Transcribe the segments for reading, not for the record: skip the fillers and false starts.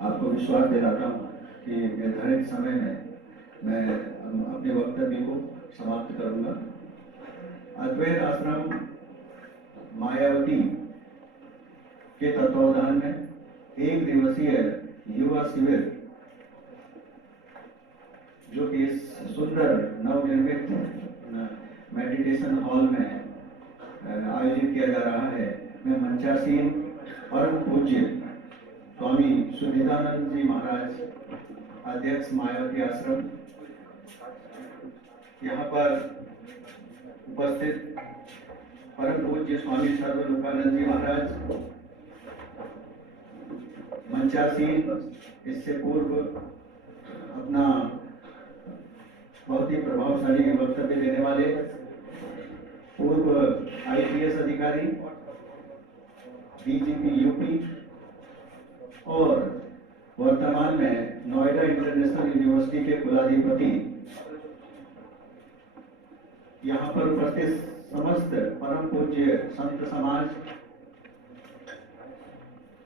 आपको विश्वास दिलाता हूँ कि निर्धारित समय में मैं अपने वक्तव्य को समाप्त करूंगा। अद्वैत आश्रम मायावती के तत्वावधान में एक दिवसीय युवा शिविर, जो कि इस सुंदर नवनिर्मित मेडिटेशन हॉल में आयोजित किया जा रहा है, मैं मंचासीन परम पूज्य स्वामी सुधीरानंद जी महाराज, अध्यक्ष मायावती आश्रम, यहाँ पर उपस्थित परम पूज्य स्वामी सर्वलोकानंद जी महाराज, मंचासीन इससे पूर्व अपना बहुत ही प्रभावशाली वक्तव्य देने वाले पूर्व IPS अधिकारी, DGP यूपी और वर्तमान में नोएडा इंटरनेशनल यूनिवर्सिटी के कुलाधिपति, यहाँ पर उपस्थित समस्त परम पूज्य संत समाज,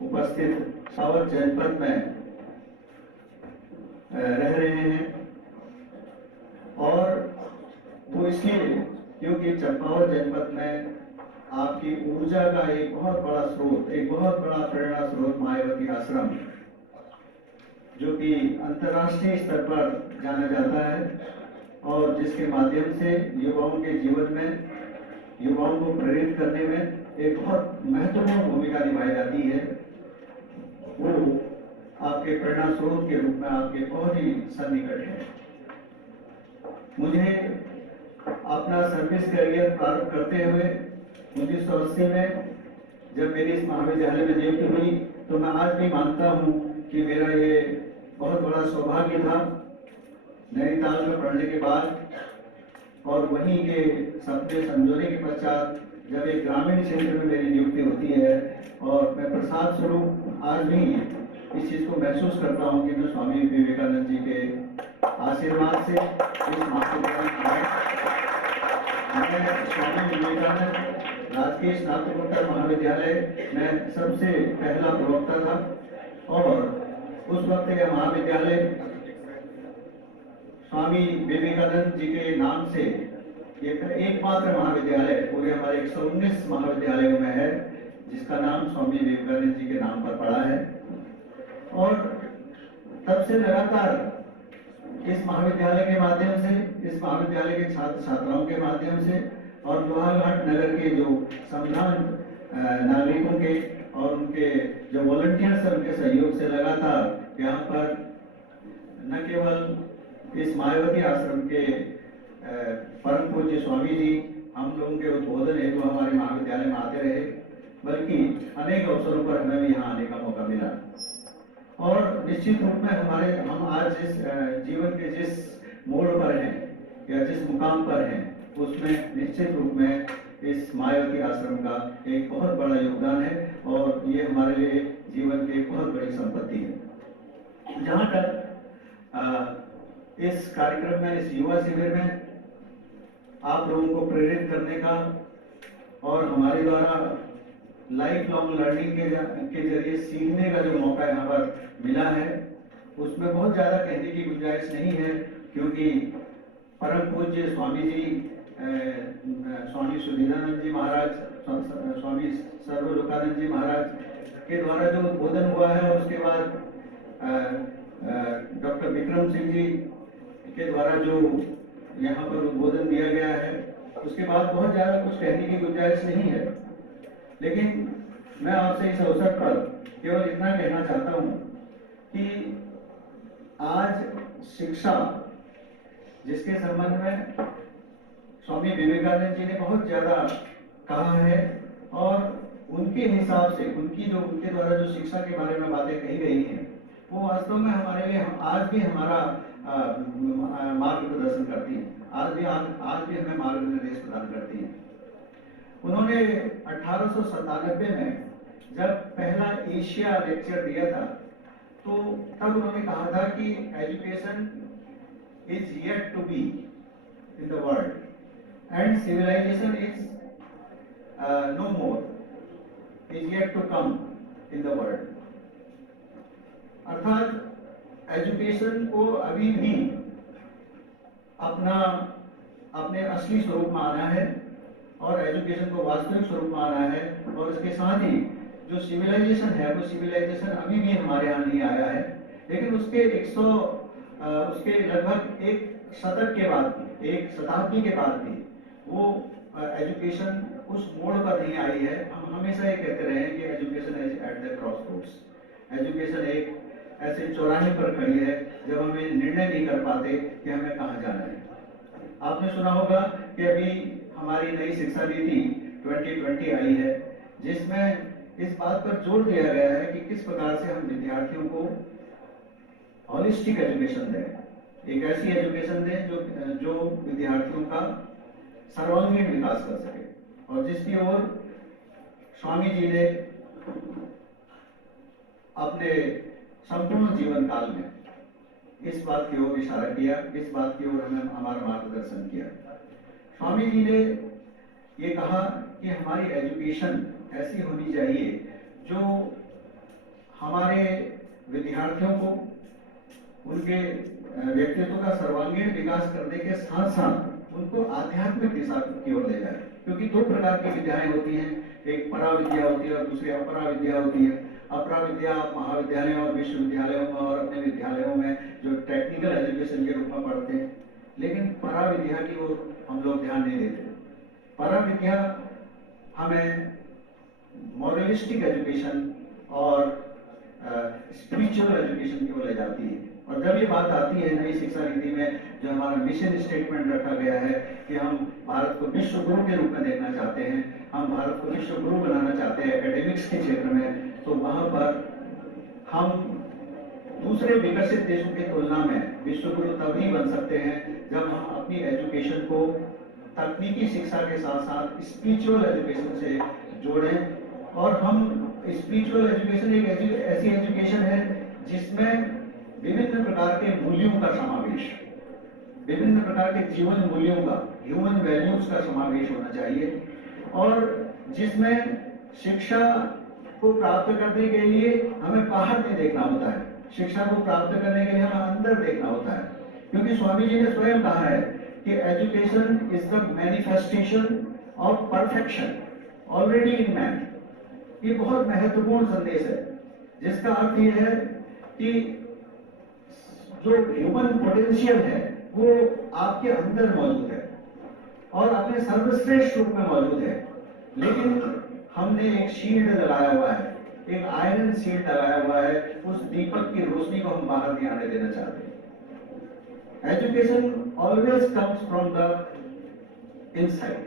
उपस्थित सावर जनपद में रह रहे हैं, और वो इसलिए क्योंकि चंपावत जनपद में आपकी ऊर्जा का एक बहुत बड़ा स्रोत, एक बहुत बड़ा प्रेरणा स्रोत मायावती आश्रम, जो कि अंतर्राष्ट्रीय स्तर पर जाना जाता है और जिसके माध्यम से युवाओं के जीवन में, युवाओं को प्रेरित करने में एक बहुत महत्वपूर्ण भूमिका निभाई जाती है, वो आपके प्रेरणा स्रोत के रूप में आपके बहुत ही सन्निकट है। मुझे अपना सर्विस करियर प्रारंभ करते हुए 1980 में जब मेरी इस महाविद्यालय में नियुक्ति हुई, तो मैं आज भी मानता हूँ कि मेरा ये बहुत बड़ा सौभाग्य था नैनीताल में पढ़ने के बाद और वहीं के सपने संजोने के पश्चात जब एक ग्रामीण क्षेत्र में मेरी नियुक्ति होती है, और मैं प्रसाद स्वरूप आज भी इस चीज को महसूस करता हूँ कि मैं स्वामी विवेकानंद जी के आशीर्वाद से इस महाविद्यालय में स्वामी विवेकानंद राजकीय स्नातकोत्तर महाविद्यालय में सबसे पहला प्रवक्ता था, और उस वक्त यह महाविद्यालय स्वामी विवेकानंद जी के नाम से एकमात्र महाविद्यालय पूरे हमारे 119 महाविद्यालयों में है जिसका नाम स्वामी विवेकानंद जी के नाम पर पड़ा है। और तब से लगातार इस महाविद्यालय के माध्यम से, इस महाविद्यालय के छात्र छात्राओं के माध्यम से और लोहाघाट नगर के जो संभ्रांत नागरिकों के और उनके जो वॉलंटियर्स हैं उनके सहयोग से लगातार यहाँ पर न केवल इस मायावती आश्रम के परम पूज्य स्वामी जी हम लोगों के उद्बोधन हेतु हमारे महाविद्यालय में आते रहे, बल्कि अनेक अवसरों पर हमें भी यहाँ आने का मौका मिला। और निश्चित रूप में हम आज जिस जीवन के जिस मोड़ पर हैं या जिस मुकाम पर हैं, उसमें निश्चित रूप में इस मायावती आश्रम का एक बहुत बड़ा योगदान है और ये हमारे लिए जीवन की एक बहुत बड़ी संपत्ति है। जहाँ तक इस कार्यक्रम में, इस युवा शिविर में आप लोगों को प्रेरित करने का और हमारे द्वारा लाइफ लॉन्ग लर्निंग के जरिए सीखने का जो मौका यहाँ पर मिला है, उसमें बहुत ज़्यादा कहने की गुंजाइश नहीं है, क्योंकि परम पूज्य स्वामी जी, स्वामी सुधीरानंद जी महाराज, स्वामी सर्वलोकानंद जी महाराज के द्वारा जो उद्बोधन हुआ है, और उसके बाद डॉक्टर विक्रम सिंह जी के द्वारा जो यहाँ पर उद्बोधन दिया गया है, उसके बाद बहुत ज़्यादा कुछ कहने की गुंजाइश नहीं है। लेकिन मैं आपसे इस अवसर पर केवल इतना कहना चाहता हूँ कि आज शिक्षा, जिसके संबंध में स्वामी विवेकानंद जी ने बहुत ज्यादा कहा है, और उनके हिसाब से उनके द्वारा जो शिक्षा के बारे में बातें कही गई हैं, वो वास्तव में हमारे लिए आज भी हमारा मार्गदर्शन करती है, आज भी हमें मार्गनिर्देश प्रदान करती है। उन्होंने 1897 में जब पहला एशिया लेक्चर दिया था, तो तब उन्होंने कहा था कि education is yet to be in the world and civilisation is no more, is yet to come in the world. अर्थात एजुकेशन को अभी भी अपने असली स्वरूप में आना है और एजुकेशन को वास्तविक स्वरूप में आना है। और इसके साथ ही जो सिविलाइजेशन है वो सिविलाइजेशन अभी भी हमारे यहाँ नहीं आया है, लेकिन उसके लगभग एक शतक के बाद भी, एक शताब्दी के बाद भी वो एजुकेशन उस मोड़ पर नहीं आई है। हम हमेशा ये कहते रहे हैं कि education is at the crossroads. Education एक ऐसे चौराहे पर खड़ी है जब हमें निर्णय नहीं कर पाते कि हमें कहाँ जाना है। आपने सुना होगा कि अभी हमारी नई शिक्षा नीति 2020 आई है, जिसमें इस बात पर जोर दिया गया है कि किस प्रकार से हम विद्यार्थियों को हॉलिस्टिक एजुकेशन दें, एक ऐसी एजुकेशन दें जो विद्यार्थियों का सर्वांगीण विकास कर सके, और जिसकी ओर स्वामी जी ने अपने संपूर्ण जीवन काल में इस बात की ओर इशारा किया, इस बात की ओर हमें हमारा मार्गदर्शन किया। स्वामी जी ने ये कहा कि हमारी एजुकेशन ऐसी होनी चाहिए जो हमारे विद्यार्थियों को उनके व्यक्तित्व का सर्वांगीण विकास करने के साथ साथ उनको आध्यात्मिक दिशा की ओर ले जाए। क्योंकि दो प्रकार की विद्याएं होती हैं, एक परा विद्या होती है और दूसरी अपरा विद्या होती है। अपरा विद्या महाविद्यालयों और विश्वविद्यालयों में और अपने विद्यालयों में जो टेक्निकल एजुकेशन के रूप में पढ़ते हैं, लेकिन परा विद्या की ओर हम लोग ध्यान नहीं देते। परा विद्या हमें मॉरलिस्टिक एजुकेशन और स्पिरिचुअल एजुकेशन की ओर ले जाती है। और जब ये बात आती है नई शिक्षा नीति में, जो हमारा मिशन स्टेटमेंट रखा गया है कि हम भारत को विश्व गुरु के रूप में देखना चाहते हैं, हम भारत को विश्व गुरु बनाना चाहते हैं एकेडमिक्स के क्षेत्र में, तो वहां पर हम दूसरे विकसित देशों की तुलना में विश्व गुरु तभी बन सकते हैं जब हम अपनी एजुकेशन को तकनीकी शिक्षा के साथ साथ स्पिरिचुअल एजुकेशन से जोड़ें। और हम स्पिरिचुअल एजुकेशन एक ऐसी एजुकेशन है जिसमें विभिन्न प्रकार के मूल्यों का समावेश, विभिन्न प्रकार के जीवन मूल्यों का, ह्यूमन वैल्यूज का समावेश होना चाहिए, और जिसमें शिक्षा को प्राप्त करने के लिए हमें बाहर नहीं देखना होता है, शिक्षा को प्राप्त करने के लिए हमें अंदर देखना होता है। क्योंकि स्वामी जी ने स्वयं कहा है कि education is the manifestation of perfection already in man. ये बहुत महत्वपूर्ण संदेश है, जिसका अर्थ ये है कि जो ह्यूमन पोटेंशियल है वो आपके अंदर मौजूद है और अपने सर्वश्रेष्ठ रूप में मौजूद है, लेकिन हमने एक शील्ड लगाया हुआ है, एक आयरन शील्ड लगाया हुआ है, उस दीपक की रोशनी को हम बाहर नहीं आने देना चाहते। Education always comes from the inside.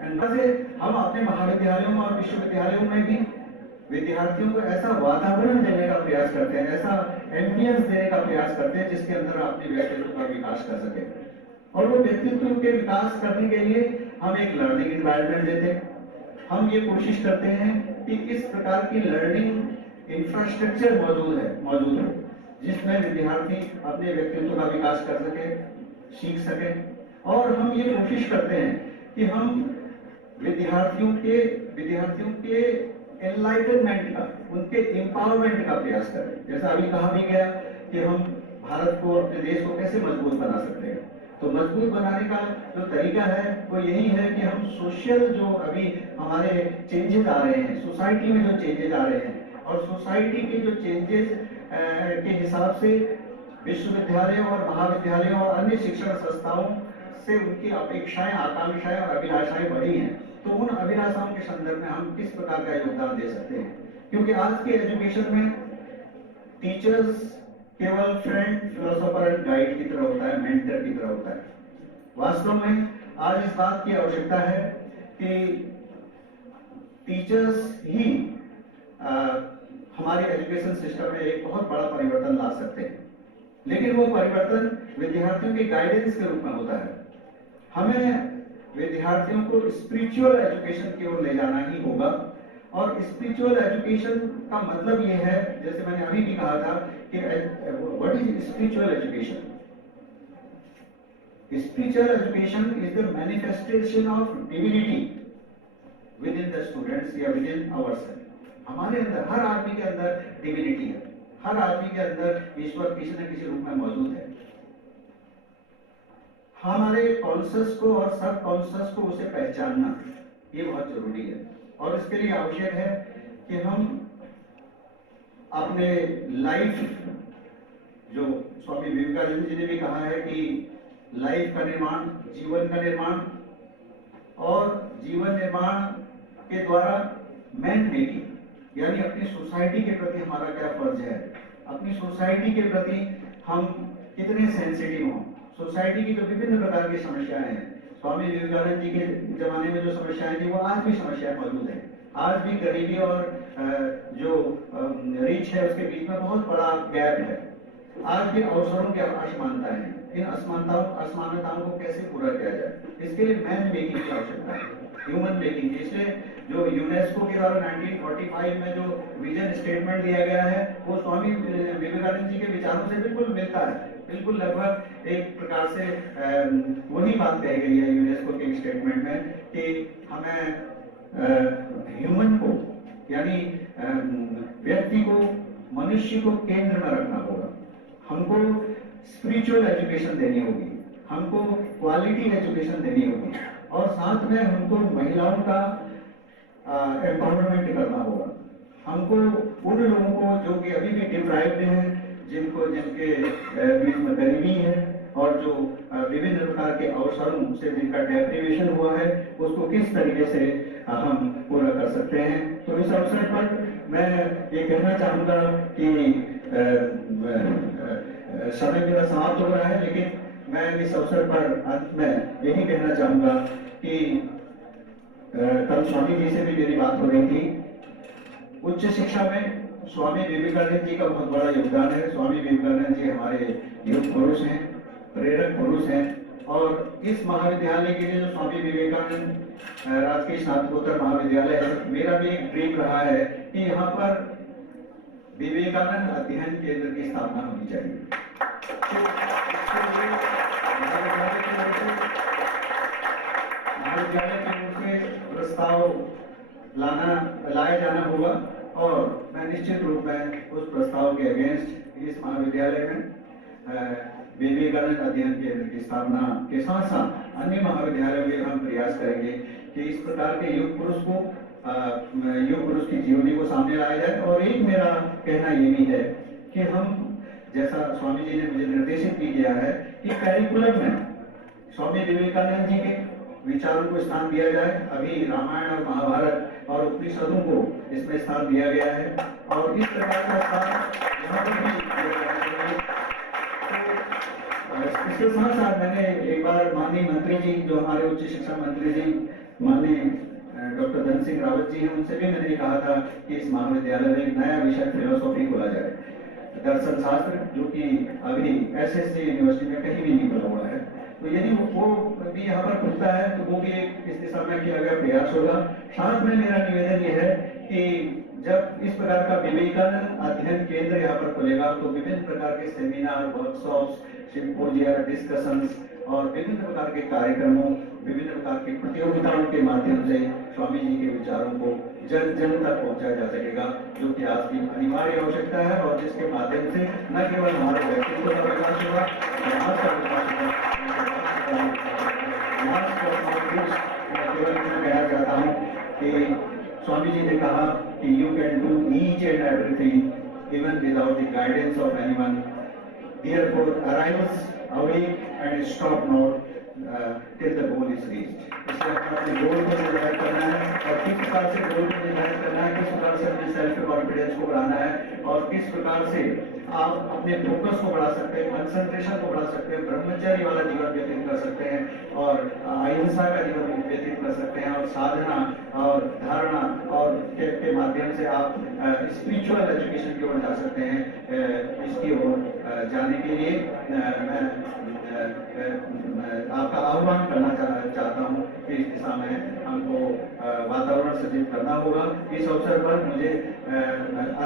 And वैसे हम अपने महाविद्यालयों में और विश्वविद्यालयों में भी विद्यार्थियों को ऐसा वातावरण देने का प्रयास करते हैं, ऐसा एम्बियंस देने का प्रयास करते हैं जिसके अंदर अपने व्यक्तित्व का विकास कर सके। और वो व्यक्तित्व के विकास करने के लिए हम एक लर्निंग एनवायरनमेंट देते हैं। हम ये कोशिश करते हैं कि इस प्रकार की लर्निंग इंफ्रास्ट्रक्चर मौजूद हो जिसमें विद्यार्थी अपने व्यक्तित्व का विकास कर सके, सीख सके। और हम ये कोशिश करते हैं कि हम विद्यार्थियों के एनलाइटनमेंट का, उनके एम्पावरमेंट का प्रयास करें। जैसा अभी कहा भी गया कि हम भारत को, अपने देश को कैसे मजबूत बना सकते हैं, तो मजबूत बनाने का जो तरीका है वो यही है कि हम सोशल, जो अभी हमारे चेंजेस आ रहे हैं, सोसाइटी में जो चेंजेस आ रहे हैं, और सोसाइटी के जो चेंजेस के हिसाब से विश्वविद्यालयों और महाविद्यालयों और अन्य शिक्षण संस्थाओं से उनकी अपेक्षाएं, आकांक्षाएं और अभिलाषाएं बढ़ी हैं, तो उन अभिलाषाओं के संदर्भ में हम किस प्रकार का योगदान दे सकते हैं। क्योंकि आज के एजुकेशन में टीचर्स केवल फ्रेंड, फिलोसोफर एंड गाइड की तरह होता है, मेंटर की तरह होता है। वास्तव में आज इस बात की आवश्यकता है कि टीचर्स ही हमारे एजुकेशन सिस्टम में एक बहुत बड़ा परिवर्तन ला सकते हैं, लेकिन वो परिवर्तन विद्यार्थियों के गाइडेंस के रूप में होता है। हमें विद्यार्थियों को स्पिरिचुअल एजुकेशन की ओर ले जाना ही होगा, और स्पिरिचुअल एजुकेशन का मतलब ये है, जैसे मैंने अभी भी कहा था कि what is spiritual education. Spiritual education is the manifestation of divinity with in the students या विद इन आवरसेल्फ। हमारे अंदर, हर आदमी के अंदर डिविनिटी है, हर आदमी के अंदर ईश्वर किसी न किसी रूप में मौजूद है। हमारे कॉन्शियस को और सब कॉन्शियस को उसे पहचानना ये बहुत जरूरी है, और इसके लिए आवश्यक है कि हम अपने लाइफ, जो स्वामी विवेकानंद जी ने भी कहा है कि लाइफ का निर्माण, जीवन का निर्माण, और जीवन निर्माण के द्वारा मैन मेकिंग, यानी अपनी सोसाइटी के प्रति हमारा क्या फर्ज है, अपनी सोसाइटी के प्रति हम कितने सेंसिटिव हों। सोसाइटी की जो विभिन्न प्रकार की समस्याएं हैं, स्वामी विवेकानंद जी के जमाने में जो समस्याएं थी वो आज भी समस्याएं मौजूद है। आज भी गरीबी और जो रिच है उसके बीच में बहुत बड़ा गैप है। आज भी अवसरों की असमानता है। इन असमानताओं को कैसे पूरा किया जाए, इसके लिए मैन मेकिंग की आवश्यकता है, ह्यूमन मेकिंग। इसलिए जो यूनेस्को के द्वारा 1945 में जो विजन स्टेटमेंट दिया गया है वो स्वामी विवेकानंद जी के विचारों से बिल्कुल मिलता है, बिल्कुल लगभग एक प्रकार से वही बात कही गई है यूनेस्को के स्टेटमेंट में कि हमें ह्यूमन को, यानी व्यक्ति को, मनुष्य को केंद्र में रखना होगा। हमको स्पिरिचुअल एजुकेशन देनी होगी, हमको क्वालिटी एजुकेशन देनी होगी, और साथ में हमको महिलाओं का एम्पावरमेंट करना होगा। हमको उन लोगों को जो कि अभी भी डिप्राइव्ड हैं, जिनके बीच में गरीबी है और जो विभिन्न प्रकार के अवसरों से जिनका डेप्रिवेशन हुआ है, उसको किस तरीके से हम पूरा कर सकते हैं। तो इस अवसर पर मैं ये कहना चाहूँगा कि समय मेरा समाप्त हो रहा है, लेकिन मैं इस अवसर पर अंत में यही कहना चाहूँगा कि कल स्वामी जी से भी मेरी बात हो रही थी। उच्च शिक्षा में स्वामी विवेकानंद जी का बहुत बड़ा योगदान है। स्वामी विवेकानंद जी हमारे युग पुरुष हैं, प्रेरक पुरुष हैं, और इस महाविद्यालय के लिए जो स्वामी विवेकानंद राजकीय स्नातकोत्तर महाविद्यालय है, मेरा भी एक ड्रीम रहा है कि यहाँ पर विवेकानंद अध्ययन केंद्र की स्थापना होनी चाहिए। महाविद्यालय की ओर से प्रस्ताव लाया जाना होगा, और मैं निश्चित रूप में उस प्रस्ताव के अगेंस्ट इस महाविद्यालय में विवेकानंद अध्ययन केंद्र की स्थापना के साथ साथ अन्य महाविद्यालयों में हम प्रयास करेंगे कि इस प्रकार के युग पुरुष की जीवनी को सामने लाया जाए। और एक मेरा कहना ये भी है कि हम, जैसा स्वामी जी ने मुझे निर्देशित भी किया है कि करिकुलम में स्वामी विवेकानंद जी के विचारों को स्थान दिया जाए। अभी रामायण और महाभारत और उपनिषदों को इसमें स्थान दिया गया है, और इस प्रकार का स्थान यहाँ पर भी दिया जाना चाहिए। इसके साथ साथ मैंने एक बार माननीय मंत्री जी, जो हमारे उच्च शिक्षा मंत्री जी माननीय डॉक्टर धन सिंह रावत जी हैं, उनसे भी मैंने कहा था कि इस महाविद्यालय में एक नया विषय फिलोसॉफी खोला जाए, दर्शन शास्त्र, जो कि अभी एसएससी यूनिवर्सिटी में कहीं भी नहीं खुला हुआ है। तो यदि वो भी यहाँ पर खुलता है तो वो भी एक इस दिशा में किया गया प्रयास होगा। साथ में मेरा निवेदन ये है कि जब इस प्रकार का विवेकानंद अध्ययन केंद्र यहाँ पर खुलेगा तो विभिन्न प्रकार के सेमिनार, वर्कशॉप्स, सिम्पोजिया, डिस्कशंस और विभिन्न प्रकार के कार्यक्रमों, विभिन्न प्रकार की प्रतियोगिताओं के माध्यम से स्वामी जी के विचारों को जन जन तक पहुंचाया जा सकेगा, जो कि आज की अनिवार्य आवश्यकता है, और जिसके माध्यम से न केवल हमारे व्यक्तित्व का विकास होगा, समाज का विकास होगा। केवल मैं कहना चाहता हूँ कि स्वामी जी ने कहा कि you can do each and everything even without the guidance of anyone, therefore arise, awake and stop not till the goal is reached। इसलिए अपने गोल को निर्धारित करना है, और किस प्रकार से गोल को निर्धारित करना है, किस प्रकार से अपने सेल्फ कॉन्फिडेंस को बढ़ाना है, और किस प्रकार से आप अपने फोकस को बढ़ा सकते हैं, कंसंट्रेशन को बढ़ा सकते हैं, ब्रह्मचर्य वाला जीवन व्यतीत कर सकते हैं, और अहिंसा का जीवन व्यतीत कर सकते हैं, और साधना और धारणा और के माध्यम से आप स्पिरिचुअल एजुकेशन की ओर जा सकते हैं। इसकी ओर जाने के लिए मैं आपका आह्वान करना चाहता हूँ कि इस दिशा में हमको वातावरण सृजित करना होगा। इस अवसर पर मुझे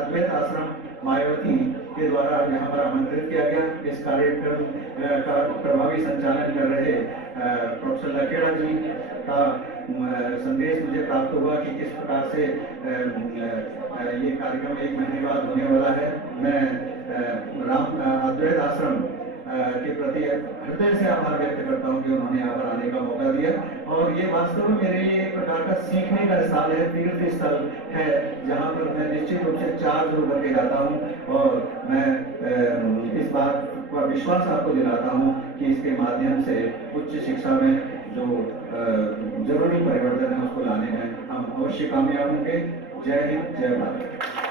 अद्वैत आश्रम मायावती के द्वारा यहाँ पर आमंत्रित किया गया। इस कार्यक्रम का प्रभावी संचालन कर रहे प्रोफेसर लकेड़ा जी का संदेश मुझे प्राप्त हुआ कि किस प्रकार से ये कार्यक्रम 1 महीने बाद होने वाला है। मैं अद्वैत आश्रम के प्रति हृदय से आभार व्यक्त करता हूँ कि उन्होंने यहाँ पर आने का मौका दिया। और ये वास्तव में मेरे लिए एक प्रकार का सीखने का स्थल है, तीर्थ स्थल है, जहाँ पर मैं निश्चित रूप से चार्ज होकर के जाता हूँ। और मैं इस बात का विश्वास आपको दिलाता हूँ कि इसके माध्यम से उच्च शिक्षा में जो जरूरी परिवर्तन है उसको लाने में हम अवश्य कामयाब होंगे। जय हिंद, जय भारत।